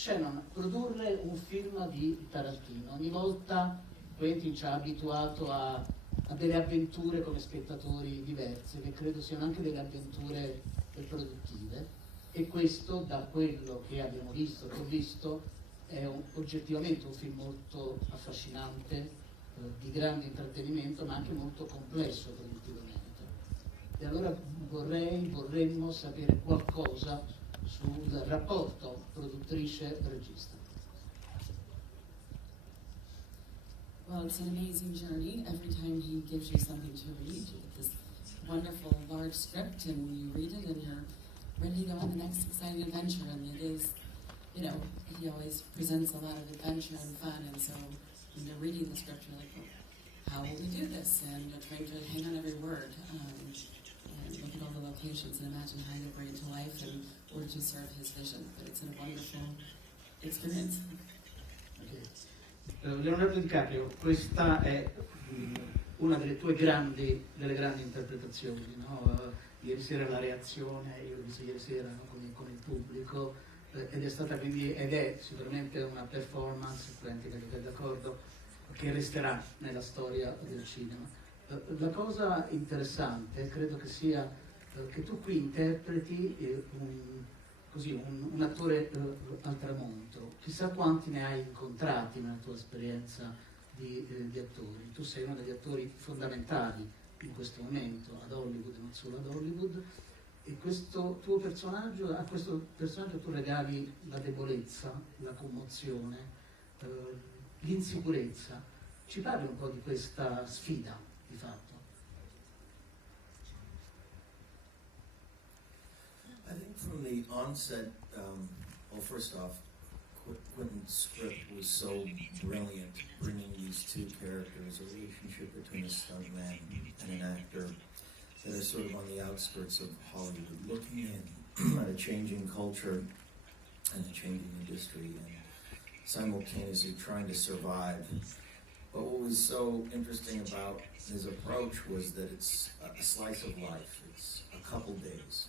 Shannon, produrre un film di Tarantino, ogni volta Quentin ci ha abituato a delle avventure come spettatori diverse, che credo siano anche delle avventure produttive, e questo, da quello che abbiamo visto, che ho visto, è oggettivamente un film molto affascinante, di grande intrattenimento, ma anche molto complesso produttivamente. E allora vorremmo sapere qualcosa sul rapporto produttrice-regista. Well, it's an amazing journey. Every time he gives you something to read, you get this wonderful large script, and you read it, and you're ready to go on the next exciting adventure. And it is, you know, he always presents a lot of adventure and fun, and so when you're reading the script, you're like, well, how will we do this? And you're trying to hang on every word, and look at all the locations and imagine how you bring it to life in order to serve his vision. But it's a wonderful experience. Okay. Leonardo DiCaprio, questa è una delle tue grandi interpretazioni, no? Ieri sera la reazione, io l'ho visto ieri sera, no? con il pubblico, ed è sicuramente una performance, Quentin, che è d'accordo, che resterà nella storia del cinema. La cosa interessante credo che sia che tu qui interpreti un attore al tramonto. Chissà quanti ne hai incontrati nella tua esperienza di attori. Tu sei uno degli attori fondamentali in questo momento ad Hollywood, non solo ad Hollywood, e questo tuo personaggio, a questo personaggio tu regali la debolezza, la commozione, l'insicurezza. Ci parli un po' di questa sfida, di fatto? I think from the onset, well, first off, Quentin's script was so brilliant, bringing these two characters, a relationship between a stuntman and an actor that are sort of on the outskirts of Hollywood, looking in at a changing culture and a changing industry, and simultaneously trying to survive. But what was so interesting about his approach was that it's a slice of life. It's a couple days.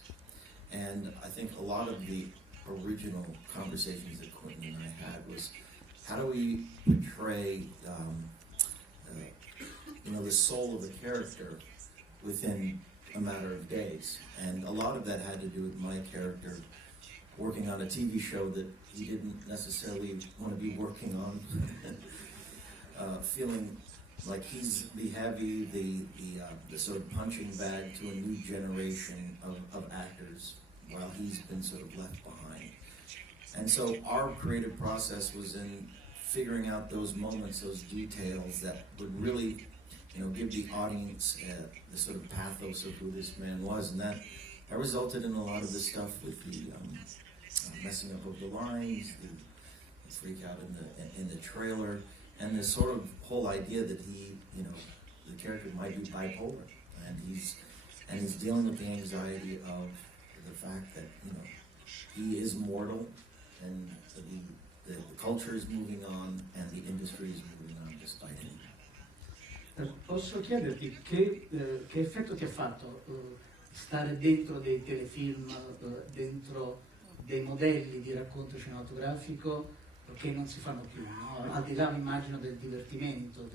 And I think a lot of the original conversations that Quentin and I had was, how do we portray, the soul of the character within a matter of days? And a lot of that had to do with my character working on a TV show that he didn't necessarily want to be working on, feeling like he's the heavy, the sort of punching bag to a new generation of actors, while he's been sort of left behind. And so our creative process was in figuring out those moments, those details that would really, give the audience the sort of pathos of who this man was, and that resulted in a lot of the stuff with the messing up of the lines, the freak out in the trailer, and this sort of whole idea that he, the character might be bipolar, and he's dealing with the anxiety of the fact that he is mortal, and the culture is moving on, and the industry is moving on despite him. Posso chiederti che effetto ti ha fatto stare dentro dei telefilm, dentro dei modelli di racconto cinematografico che non si fanno più, no? Al di là, immagino, del divertimento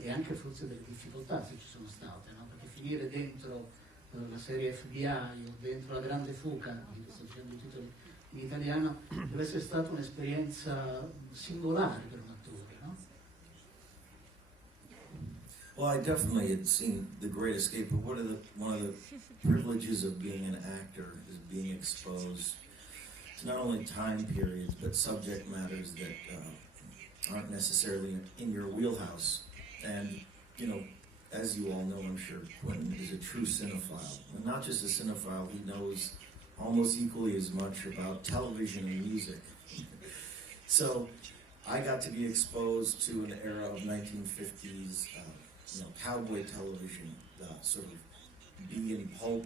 e anche forse delle difficoltà, se ci sono state, no? Perché finire dentro la serie FBI o dentro La Grande Fuga, sto dicendo i titoli in italiano, deve essere stata un'esperienza singolare per un attore, no? Well, I definitely had seen The Great Escape, but one of the privileges of being an actor is being exposed to not only time periods, but subject matters that aren't necessarily in your wheelhouse. And, as you all know, I'm sure, Quentin is a true cinephile. And not just a cinephile, he knows almost equally as much about television and music. So I got to be exposed to an era of 1950s, cowboy television, sort of B and pulp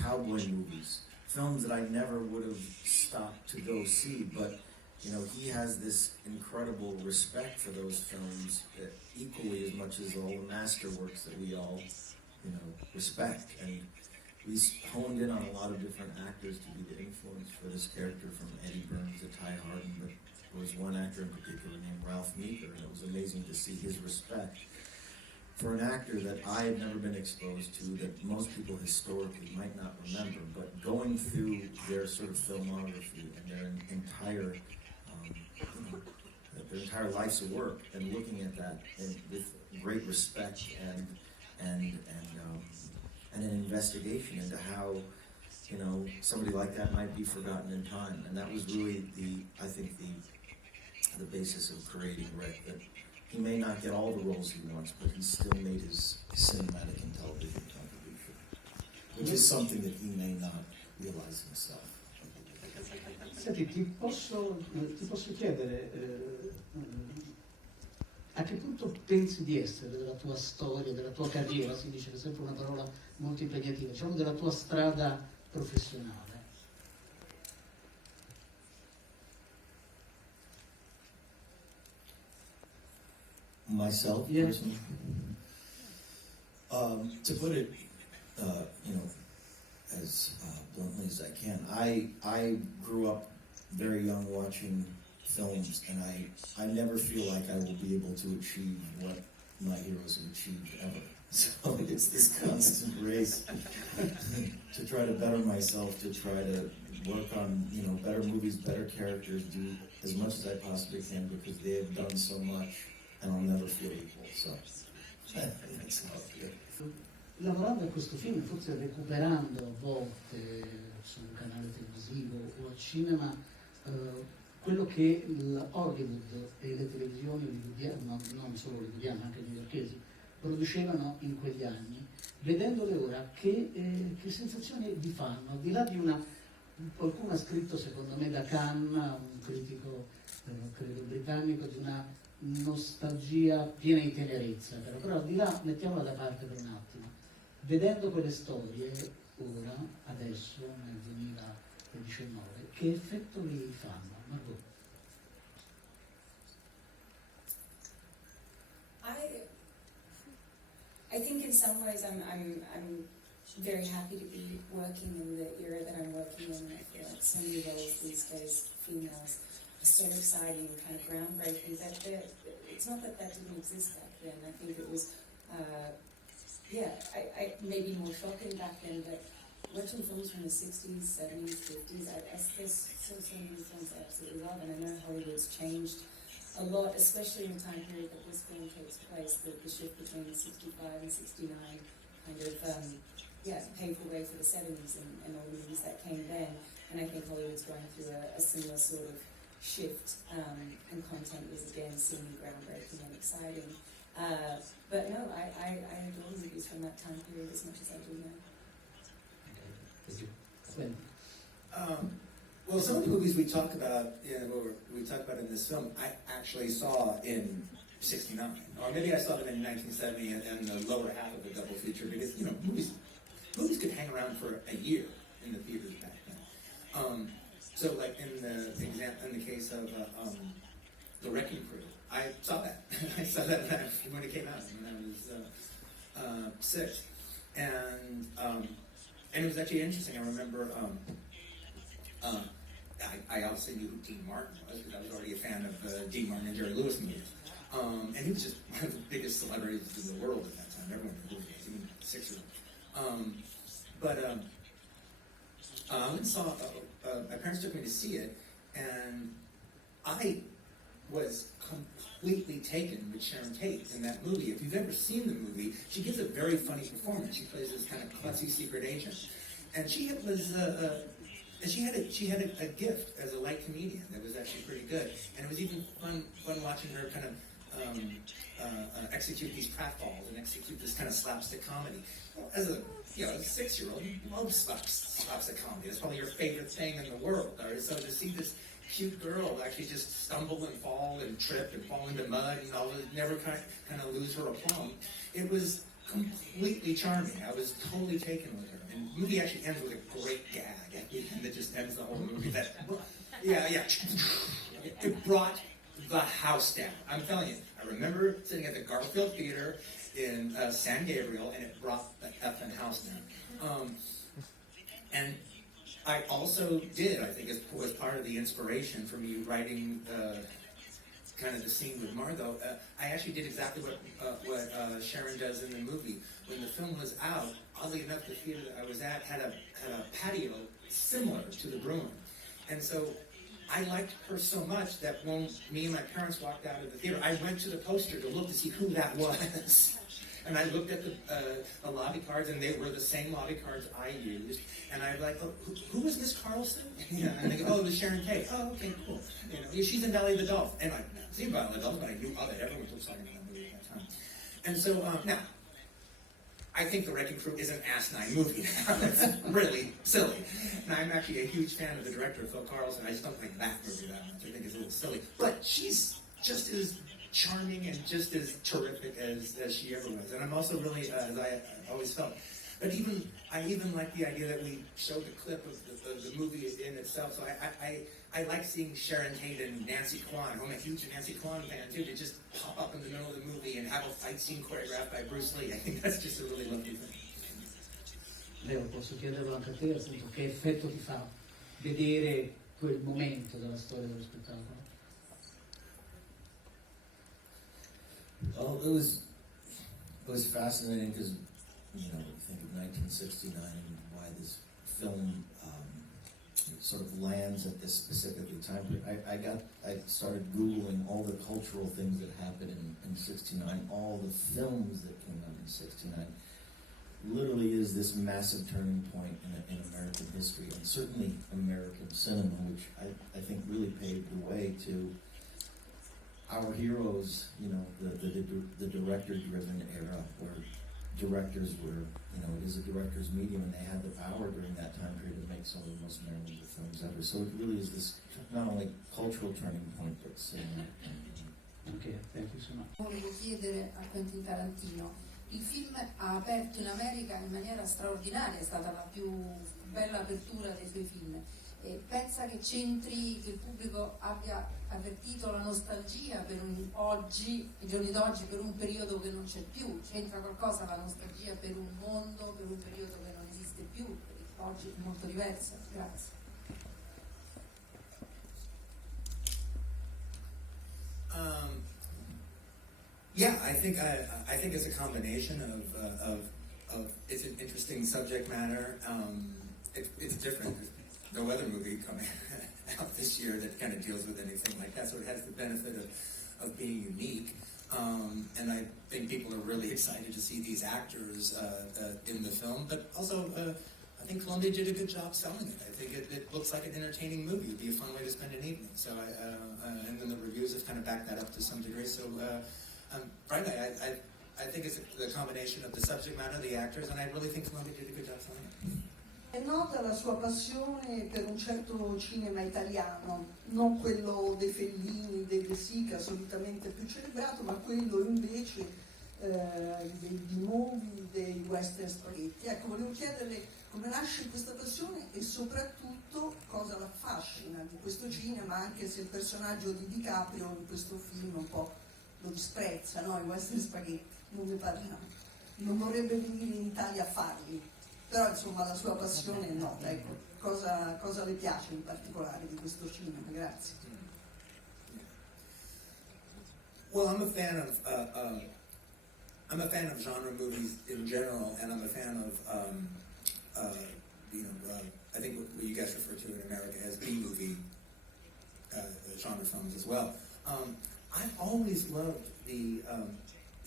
cowboy movies, films that I never would have stopped to go see, but he has this incredible respect for those films, equally as much as all the masterworks that we all, respect. And honed in on a lot of different actors to be the influence for this character, from Eddie Burns to Ty Hardin, but there was one actor in particular named Ralph Meeker, and it was amazing to see his respect for an actor that I had never been exposed to, that most people historically might not remember, but going through their sort of filmography and their entire, their entire life's work, and looking at that with great respect and an investigation into how, somebody like that might be forgotten in time, and that was really I think the basis of creating Rick. That he may not get all the roles he wants, but he still made his cinematic and television contribution, which is something that he may not realize himself. Senti, ti posso chiedere a che punto pensi di essere della tua storia, della tua carriera, si dice, è sempre una parola molto impegnativa, diciamo della tua strada professionale? Myself, Yeah. personally? To put it, as bluntly as I can, I grew up very young watching films, and I never feel like I will be able to achieve what my heroes have achieved ever. So it's this constant race to try to better myself, to try to work on, better movies, better characters, do as much as I possibly can, because they have done so much, and I'll never feel equal, so that's how I feel. Lavorando a questo film, forse recuperando a volte su un canale televisivo o al cinema, quello che Hollywood e le televisioni hollywoodiane, non solo hollywoodiane, anche newyorkesi, producevano in quegli anni, vedendole ora, che sensazioni vi fanno? Al di là di qualcuno ha scritto, secondo me, da Cannes, un critico, credo britannico, di una nostalgia piena di tenerezza, però al di là, mettiamola da parte per un attimo, vedendo quelle storie ora, adesso, nel 2019, che effetto vi fanno? Margot? I think in some ways I'm very happy to be working in the era that I'm working in. I feel like so many roles these days, females, are so exciting, kind of groundbreaking. But it's not that didn't exist back then. I think it was, I maybe more shocking back then. But watching films from the 60s, 70s, 50s, there's so many films I absolutely love, and I know Hollywood's changed a lot, especially in the time period that this film takes place, the shift between 65 and 69 kind of, paved the way for the 70s and all the movies that came then. And I think Hollywood's going through a similar sort of shift, and content is again seeming groundbreaking and exciting. But no, I adore movies from that time period as much as I do now. Well, some of the movies we talk about, in this film, I actually saw in '69, or maybe I saw them in 1970 and the lower half of the double feature, because movies could hang around for a year in the theaters back then. So, like in the case of The Wrecking Crew, I saw that. I saw that when it came out when I was 6, and it was actually interesting. I remember. I obviously knew who Dean Martin was, because I was already a fan of Dean Martin and Jerry Lewis movies. And he was just one of the biggest celebrities in the world at that time. Everyone knew who he was, even 6-year-olds. I went and saw, my parents took me to see it, and I was completely taken with Sharon Tate in that movie. If you've ever seen the movie, she gives a very funny performance. She plays this kind of klutzy secret agent. And she was... And she had a gift as a light comedian that was actually pretty good, and it was even fun watching her kind of execute these pratfalls and execute this kind of slapstick comedy. Well, as a 6-year-old, you love slapstick comedy. It's probably your favorite thing in the world. Right? So to see this cute girl actually just stumble and fall and trip and fall into mud and all, never kind of lose her aplomb, it was completely charming. I was totally taken with her. And the movie actually ends with a great gag at the end that just ends the whole movie. It brought the house down. I'm telling you, I remember sitting at the Garfield Theater in San Gabriel, and it brought the effing house down. And I also did, I think, as was part of the inspiration for me writing kind of the scene with Margot. I actually did exactly what Sharon does in the movie. When the film was out, oddly enough, the theater that I was at had a patio similar to the Bruin. And so I liked her so much that when me and my parents walked out of the theater, I went to the poster to look to see who that was. And I looked at the lobby cards, and they were the same lobby cards I used. And I was like, oh, who was Miss Carlson? And they go, oh, it was Sharon Tate. Oh, okay, cool. She's in Valley of the Dolphin. And I'd never seen Valley of the Dolphin, but I knew of it. Everyone was talking about that movie at that time. And so, now, I think The Wrecking Crew is an asinine movie now. It's really silly. And I'm actually a huge fan of the director, Phil Carlson. I just don't like that movie that much. I think it's a little silly. But she's just as charming and just as terrific as she ever was. And I'm also really, as I always felt, but I even like the idea that we showed the clip of the movie in itself. So I like seeing Sharon Tate and Nancy Kwan. I'm a huge Nancy Kwan fan too, to just pop up in the middle of the movie and have a fight scene choreographed by Bruce Lee. I think that's just a really lovely thing. Leo, posso chiederlo anche a te, appunto, che effetto ti fa vedere quel momento della storia dello spettacolo? Well, it was fascinating because, you think of 1969 and why this film sort of lands at this specifically time period. I started Googling all the cultural things that happened in 69, all the films that came out in 69. Literally is this massive turning point in American history, and certainly American cinema, which I think really paved the way to our heroes, the director-driven era, where directors were, it is a director's medium, and they had the power during that time period to make some of the most memorable films ever. So it really is this not only cultural turning point, but cinema. Okay, thank you so much. Volevo chiedere a Quentin Tarantino, il film ha aperto in America in maniera straordinaria, è stata la più bella apertura dei suoi film. E pensa che c'entri, che il pubblico abbia avvertito la nostalgia per oggi, i giorni d'oggi, per un periodo che non c'è più? C'entra qualcosa la nostalgia per un mondo, per un periodo che non esiste più? Oggi è molto diverso. Grazie. Yeah, I think it's a combination of it's an interesting subject matter. It's different. There's no other movie coming out this year that kind of deals with anything like that, so it has the benefit of being unique. And I think people are really excited to see these actors in the film, but also I think Columbia did a good job selling it. I think it looks like an entertaining movie. It would be a fun way to spend an evening. So and then the reviews have kind of backed that up to some degree. So frankly, I think it's the combination of the subject matter, the actors, and I really think Columbia did a good job selling it. È nota la sua passione per un certo cinema italiano, non quello dei Fellini, dei De Sica, solitamente più celebrato, ma quello invece dei Novi, dei western spaghetti. Ecco, volevo chiederle come nasce questa passione e soprattutto cosa l'affascina di questo cinema, anche se il personaggio di DiCaprio in questo film un po' lo disprezza, no? I western spaghetti, non ne parliamo. Non vorrebbe venire in Italia a farli. Però insomma la sua passione è nota, ecco, cosa le piace in particolare di questo cinema? Grazie. Well, I'm a fan of genre movies in general, and I'm a fan of I think what you guys refer to in America as B-movie genre films as well. I've always loved the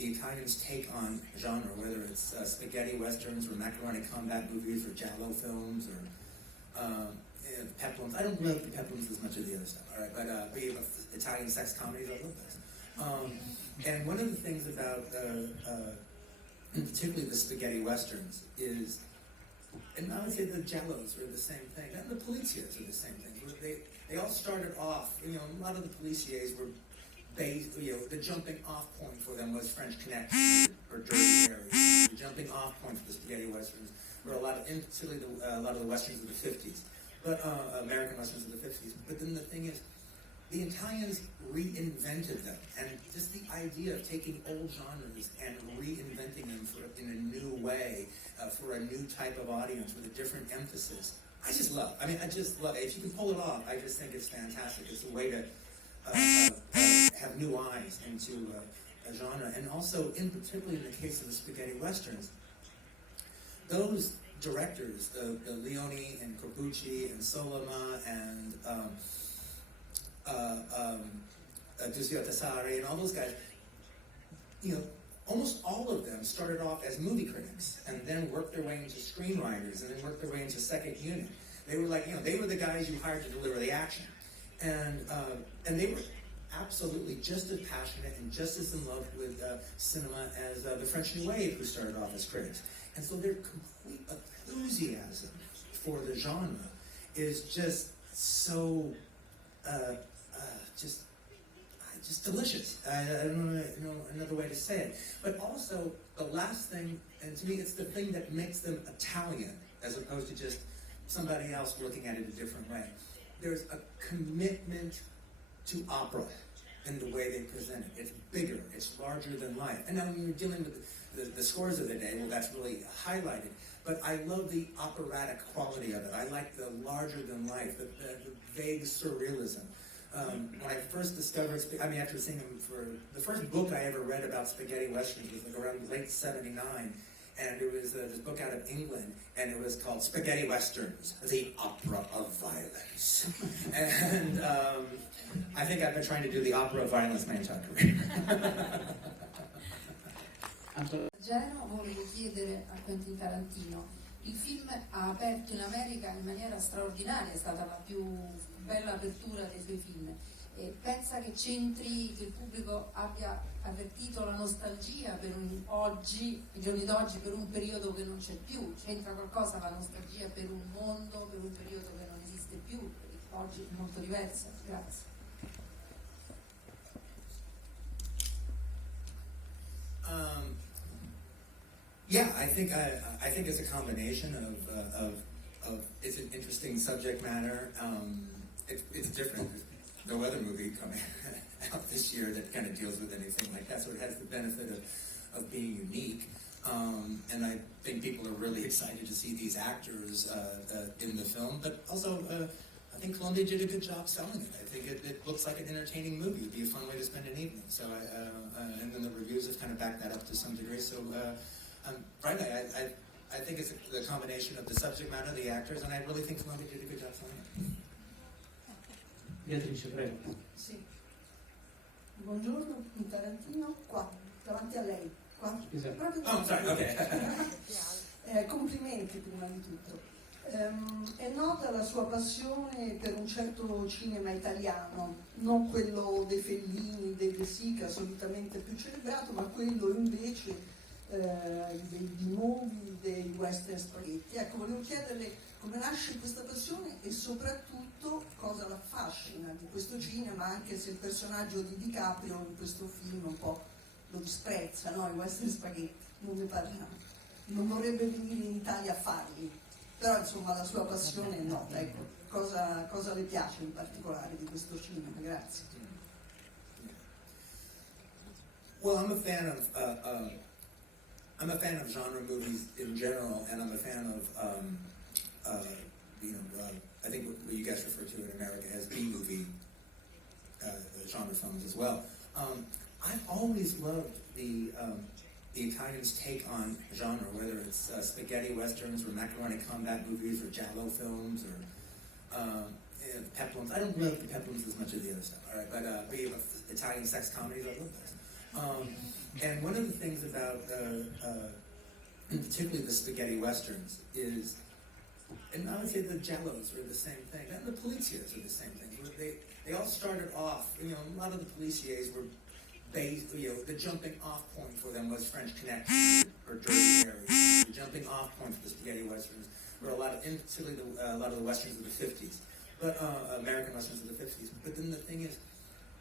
Italians' take on genre, whether it's spaghetti westerns or macaroni combat movies or giallo films or peplums. I don't love the peplums as much as the other stuff, all right? But Italian sex comedies, I love those. And one of the things about, particularly the spaghetti westerns, is, and I would say the giallos are the same thing, and the policiers are the same thing. They all started off, a lot of the policiers were based, the jumping off point for them was French Connection or Dirty Harry. The jumping off point for the spaghetti westerns were particularly a lot of the westerns of the 50s, but American westerns of the 50s. But then the thing is, the Italians reinvented them, and just the idea of taking old genres and reinventing them in a new way, for a new type of audience with a different emphasis, I just love. I just love it. If you can pull it off, I just think it's fantastic. It's a way to have new eyes into a genre, and also, particularly in the case of the spaghetti westerns, those directors, the Leone and Corbucci and Solima and Giuseppe Tessari and all those guys, almost all of them started off as movie critics and then worked their way into screenwriters and then worked their way into second unit. They were they were the guys you hired to deliver the action, and they were absolutely just as passionate and just as in love with cinema as the French New Wave, who started off as critics. And so their complete enthusiasm for the genre is just so just delicious. I don't know another way to say it. But also, the last thing, and to me it's the thing that makes them Italian, as opposed to just somebody else looking at it a different way. There's a commitment to opera in the way they present it. It's bigger, it's larger than life. And now when you're dealing with the scores of the day, well, that's really highlighted. But I love the operatic quality of it. I like the larger than life, the vague surrealism. When I first discovered, after seeing them the first book I ever read about spaghetti westerns was around late '79, and it was this book out of England, and it was called Spaghetti Westerns, the Opera of Violence. And I think I've been trying to do the opera of violence my entire career. Geno, volevo chiedere a Quentin Tarantino, il film ha aperto in America in maniera straordinaria, è stata la più bella apertura dei suoi film. E pensa che c'entri, che il pubblico abbia avvertito la nostalgia per oggi, i giorni d'oggi, per un periodo che non c'è più? C'entra qualcosa la nostalgia per un mondo, per un periodo che non esiste più? Oggi è molto diverso. Grazie. Yeah, I think it's a combination of it's an interesting subject matter. It's different. There's no other movie coming out this year that kind of deals with anything like that, so it has the benefit of being unique. And I think people are really excited to see these actors in the film, but also I think Columbia did a good job selling it. I think it looks like an entertaining movie. It would be a fun way to spend an evening. So, and then the reviews have kind of backed that up to some degree. So, frankly, I think it's the combination of the subject matter, the actors, and I really think Columbia did a good job selling it. Beatrice, prego. Sì. Buongiorno, Tarantino, qua, davanti a lei. Qua. Proprio Oh, sorry, ok. Complimenti prima di tutto. È nota la sua passione per un certo cinema italiano, non quello dei Fellini, dei De Sica, solitamente più celebrato, ma quello invece di nuovi, dei western spaghetti. Ecco, volevo chiederle come nasce questa passione e soprattutto cosa l'affascina di questo cinema, anche se il personaggio di DiCaprio in questo film un po' lo disprezza, no? I western spaghetti, non ne parliamo. Non vorrebbe venire in Italia a farli, però insomma la sua passione è nota. Ecco, cosa le piace in particolare di questo cinema? Grazie. Well, I'm a fan of genre movies in general, and I'm a fan of I think what you guys refer to in America as B-movie genre films as well. I've always loved the Italians' take on genre, whether it's spaghetti westerns or macaroni combat movies or giallo films or peplums. I don't love the peplums as much as the other stuff, all right? But Italian sex comedies, I love those. And one of the things about, particularly the spaghetti westerns, is, and I would say the giallos are the same thing, and the policiers are the same thing. They all started off, a lot of the policiers were based, the jumping off point for them was French Connection or Dirty Harry. The jumping off point for the spaghetti westerns were particularly a lot of the westerns of the 50s, but American westerns of the 50s. But then the thing is,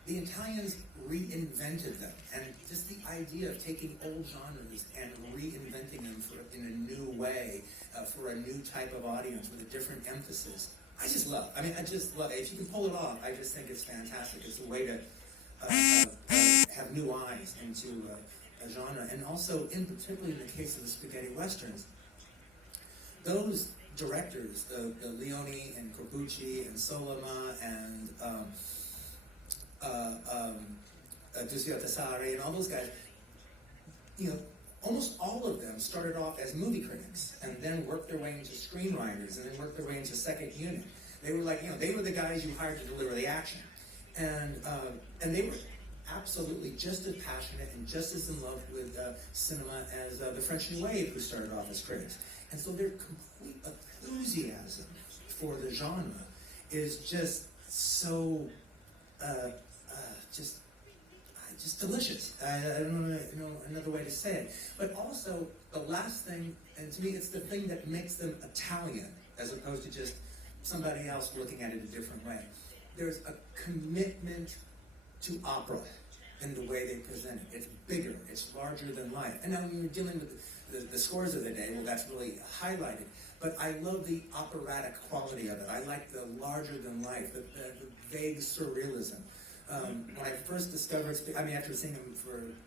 the Italians reinvented them, and just the idea of taking old genres and reinventing them in a new way, for a new type of audience with a different emphasis, I just love. I mean, I just love it. If you can pull it off, I just think it's fantastic. It's a way to have new eyes into a genre, and also, particularly in the case of the spaghetti westerns, those directors, the Leone and Corbucci and Solima and Giuseppe Tessari and all those guys, almost all of them started off as movie critics and then worked their way into screenwriters and then worked their way into second unit. They were like, they were the guys you hired to deliver the action. And they were absolutely just as passionate and just as in love with cinema as the French New Wave, who started off as critics. And so their complete enthusiasm for the genre is just so just delicious. I don't know another way to say it. But also, the last thing, and to me, it's the thing that makes them Italian, as opposed to just somebody else looking at it a different way. There's a commitment to opera in the way they present it. It's bigger, it's larger than life. And now when you're dealing with the scores of the day, well, that's really highlighted. But I love the operatic quality of it. I like the larger than life, the vague surrealism. When I first discovered, after seeing them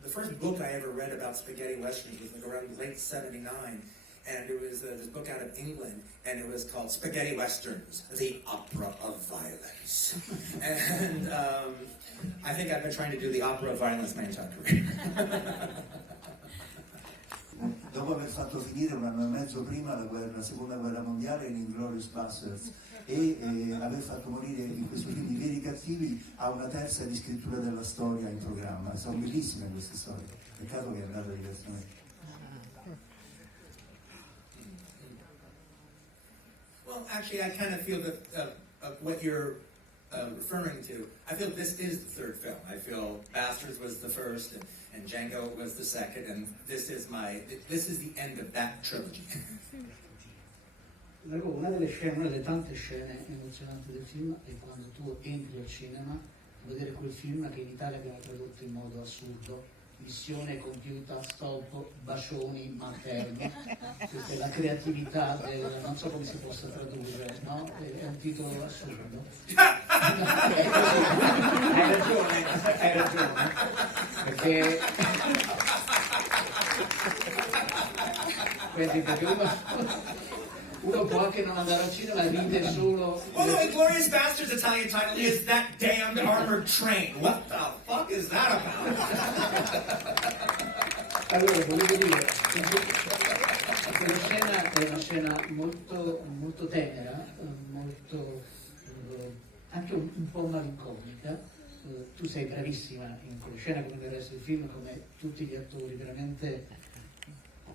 the first book I ever read about spaghetti westerns was like around late '79, and it was this book out of England, and it was called Spaghetti Westerns, the Opera of Violence. And I think I've been trying to do the opera of violence my entire career. Dopo aver fatto finire un anno e mezzo prima la seconda guerra mondiale in Inglourious Basterds e aver fatto morire in questo film i veri cattivi, ha una terza di scrittura della storia in programma. Sono bellissime queste storie, peccato che è andata diversamente. Well, actually, I kind of feel that what you're referring to, I feel this is the third film. I feel Bastards was the first, and Django was the second, and this is the end of that trilogy. Una delle tante scene emozionanti del film è quando tu entri al cinema a vedere quel film che in Italia abbiamo tradotto in modo assurdo: missione compiuta, stop, bacioni, materno. Questa è la creatività del, non so come si possa tradurre, no? È un titolo assurdo. Hai ragione, perché uno può anche non andare al cinema e ride solo. Well, no, Inglourious Basterds' Italian title is That Damned Armored Train. What the fuck is that about? Allora, volevo dire, quella scena è una scena molto, molto tenera, molto anche un po' malinconica. Tu sei bravissima in quella scena, come nel resto del film, come tutti gli attori, veramente.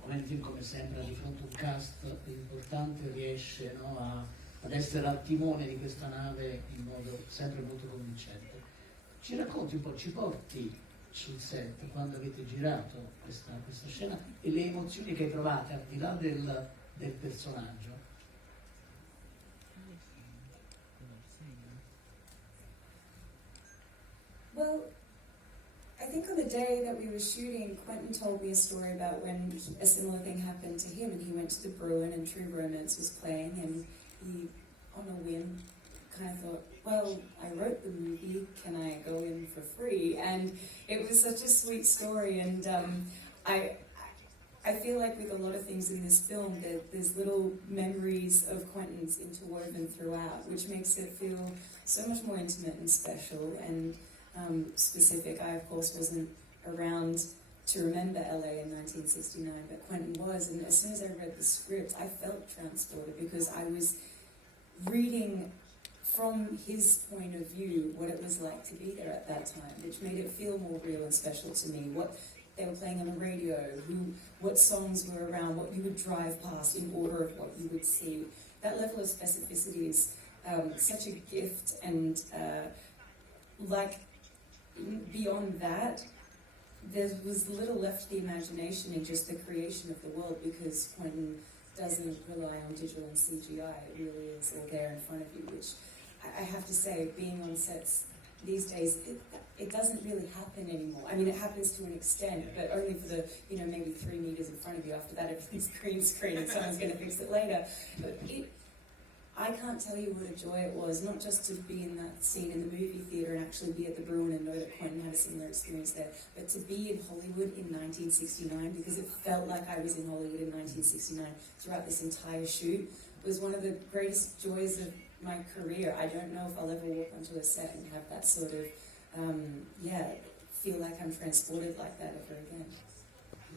Nel film, come sempre, di fronte a un cast importante, riesce, no, ad essere al timone di questa nave in modo sempre molto convincente. Ci racconti un po', ci porti sul set quando avete girato questa scena e le emozioni che hai provate al di là del personaggio. Well, I think on the day that we were shooting, Quentin told me a story about when a similar thing happened to him, and he went to the Bruin and True Romance was playing, and he, on a whim, kind of thought, well, I wrote the movie, can I go in for free? And it was such a sweet story, and I feel like with a lot of things in this film, there's little memories of Quentin's interwoven throughout, which makes it feel so much more intimate and special and specific. I, of course, wasn't around to remember LA in 1969, but Quentin was, and as soon as I read the script, I felt transported because I was reading from his point of view what it was like to be there at that time, which made it feel more real and special to me. What they were playing on the radio, what songs were around, what you would drive past in order of what you would see. That level of specificity is such a gift, and like beyond that, there was little left to the imagination in just the creation of the world, because Quentin doesn't rely on digital and CGI. It really is all there in front of you, which I have to say, being on sets these days, it doesn't really happen anymore. I mean, it happens to an extent, but only for the, maybe 3 meters in front of you. After that, everything's green screen and someone's going to fix it later. But I can't tell you what a joy it was, not just to be in that scene in the movie theatre and actually be at the Bruin and know that Quentin had a similar experience there, but to be in Hollywood in 1969, because it felt like I was in Hollywood in 1969 throughout this entire shoot, was one of the greatest joys of my career. I don't know if I'll ever walk onto a set and have that sort of, feel like I'm transported like that ever again.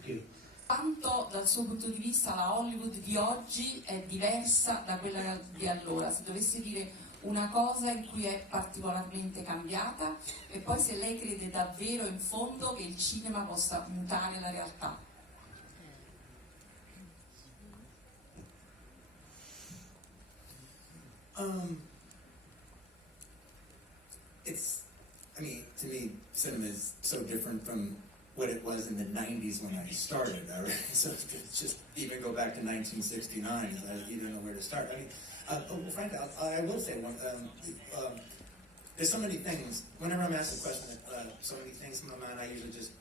Okay. Quanto dal suo punto di vista la Hollywood di oggi è diversa da quella di allora, se dovesse dire una cosa in cui è particolarmente cambiata, e poi se lei crede davvero in fondo che il cinema possa mutare la realtà. To me, cinema is so different from what it was in the 90s when I started. So to just even go back to 1969, you don't know where to start. Frankly, I will say one. There's so many things. Whenever I'm asked a question, so many things in my mind, I usually just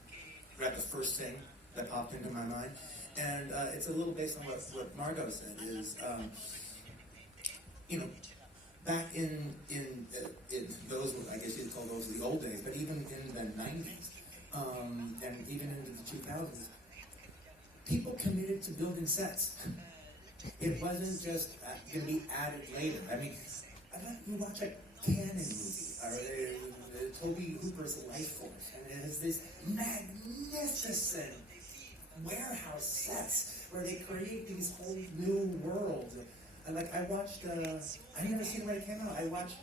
grab the first thing that popped into my mind, and it's a little based on what Margot said. Is back in those, I guess you'd call those the old days, but even in the 90s. And even into the 2000s, people committed to building sets. It wasn't just going to be added later. You watch a Cannon movie, or Toby Hooper's Life Force, and it has this magnificent warehouse sets where they create these whole new worlds. And I watched, I never seen it when it came out. I watched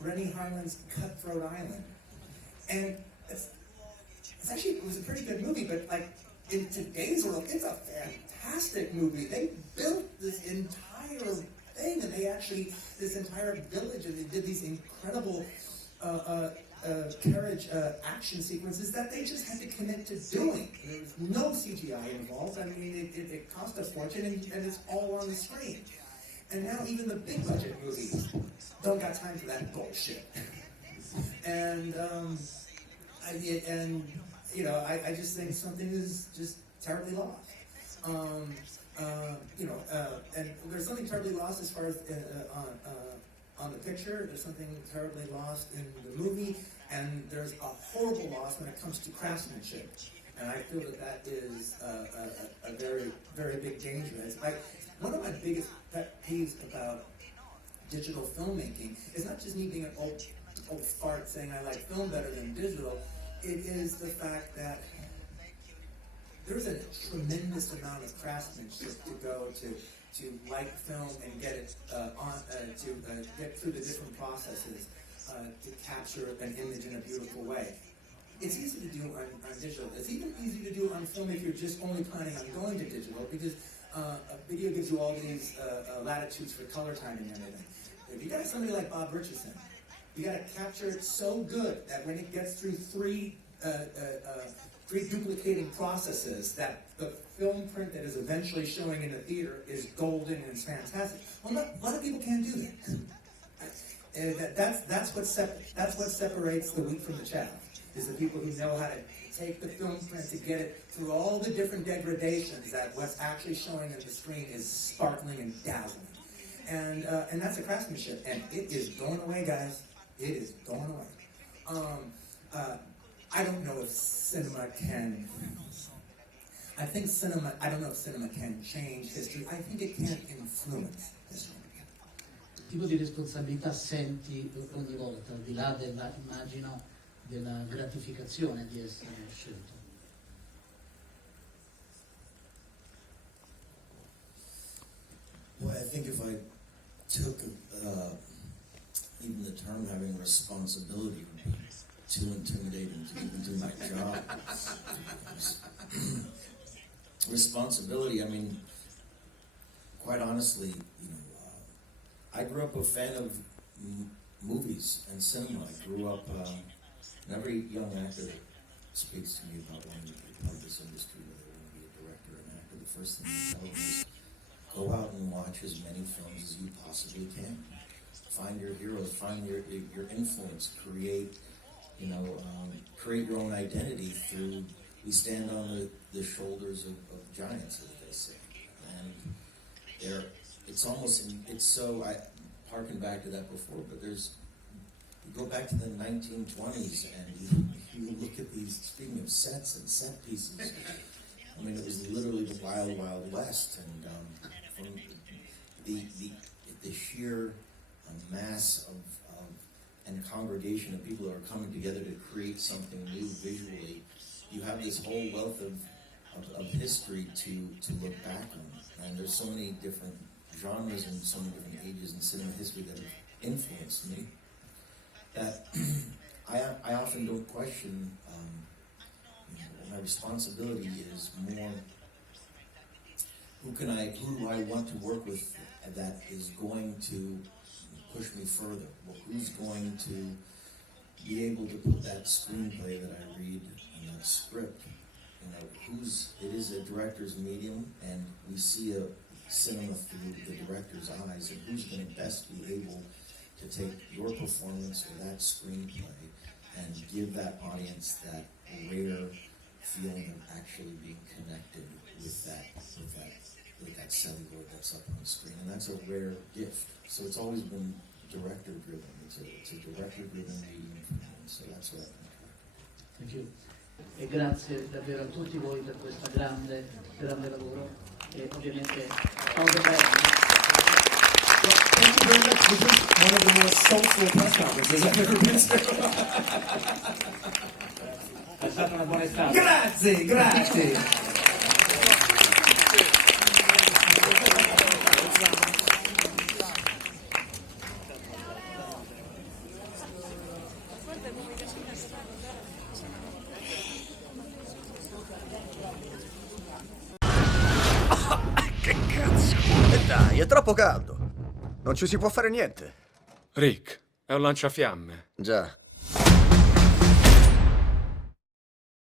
Rennie Harlan's Cutthroat Island, and it was a pretty good movie, but in today's world, it's a fantastic movie. They built this entire thing, and this entire village, and they did these incredible carriage action sequences that they just had to commit to doing. There was no CGI involved. It cost a fortune, and it's all on the screen. And now even the big budget movies don't got time for that bullshit. I just think something is just terribly lost. And there's something terribly lost as far as on the picture. There's something terribly lost in the movie, and there's a horrible loss when it comes to craftsmanship. And I feel that is a very, very big danger. It's one of my biggest pet peeves about digital filmmaking is not just me being an old fart saying I like film better than digital. It is the fact that there's a tremendous amount of craftsmanship to go to like film and get it get through the different processes to capture an image in a beautiful way. It's easy to do on digital. It's even easy to do on film if you're just only planning on going to digital, because a video gives you all these latitudes for color timing and everything. If you got somebody like Bob Richardson, you got to capture it so good that when it gets through three duplicating processes, that the film print that is eventually showing in the theater is golden and it's fantastic. Well, a lot of people can't do that. That's what separates the wheat from the chaff. Is the people who know how to take the film print to get it through all the different degradations that what's actually showing on the screen is sparkling and dazzling. And that's a craftsmanship, and it is going away, guys. It is going away. I don't know if cinema can. I don't know if cinema can change history. I think it can influence history. Che tipo di responsabilità senti ogni volta, al di là immagino, della gratificazione di essere scelto? Well, I think if I took even the term having responsibility would be too intimidating to even do my job. Responsibility, quite honestly, I grew up a fan of movies and cinema. I grew up, and every young actor speaks to me about wanting to be part of this industry, whether they want to be a director or an actor. The first thing they tell them is, go out and watch as many films as you possibly can. Find your heroes, find your influence, create your own identity through, we stand on the shoulders of giants, as they say. And harken back to that before, but there's, you go back to the 1920s and you look at these, speaking of sets and set pieces, I mean, it was literally the wild, wild west, and from the sheer mass of and congregation of people that are coming together to create something new visually, you have this whole wealth of history to look back on. And there's so many different genres and so many different ages in cinema history that have influenced me that I often don't question. My responsibility is more who do I want to work with that is going to push me further? Well, who's going to be able to put that screenplay that I read and that script? It is a director's medium, and we see a cinema through the director's eyes, and who's going to best be able to take your performance or that screenplay and give that audience that rare feeling of actually being connected with that celluloid that's up on the screen, and that's a rare gift. So it's always been director-driven. It's a director-driven medium for me, so that's what I think. Thank you. E grazie davvero a tutti voi per questo grande lavoro e ovviamente all the best. Thank you very much. This is one of the more soulful press conferences I've ever been to. È stata una buona estate. Grazie, grazie. Che cazzo? E dai, è troppo caldo. Non ci si può fare niente. Rick, è un lanciafiamme. Già.